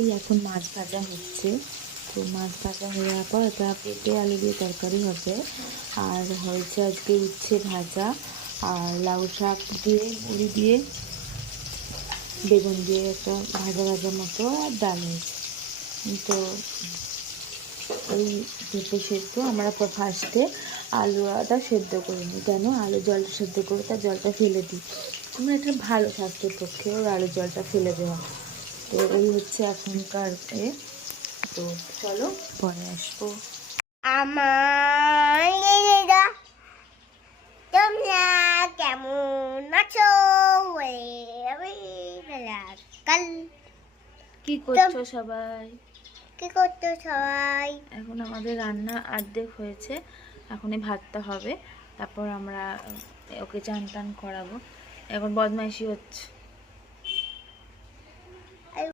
এই এখন মাছ ভাজা হচ্ছে। তো মাছ ভাজা হয়ে যাওয়ার পর এটা পেঁপে আলু দিয়ে তরকারি হবে। আর হয়েছে আজকে উচ্ছে ভাজা, আর লাউ শাক দিয়ে মুড়ি দিয়ে বেগুন দিয়ে একটা ভাজা ভাজা মতো, আর ডাল হয়েছে। তো এই পেঁপে সেদ্ধ আমরা ফার্স্টে আলু আদা সেদ্ধ করে নিই। কেন আলু জলটা সেদ্ধ করে তার জলটা ফেলে দিই, আমরা এটা ভালো স্বাস্থ্যের পক্ষে ওর আলুর জলটা ফেলে দেওয়া। তো এই হচ্ছে এখনকার তো চলো পরে আসবো। আমার তোমরা কেমন আছো? কাল কি করছো সবাই? কি করছো সবাই? এখন আমাদের রান্না অর্ধেক হয়েছে, এখনই ভাতটা হবে, তারপর আমরা ওকে চান টান করাবো। এখন বদমাইশি হচ্ছে।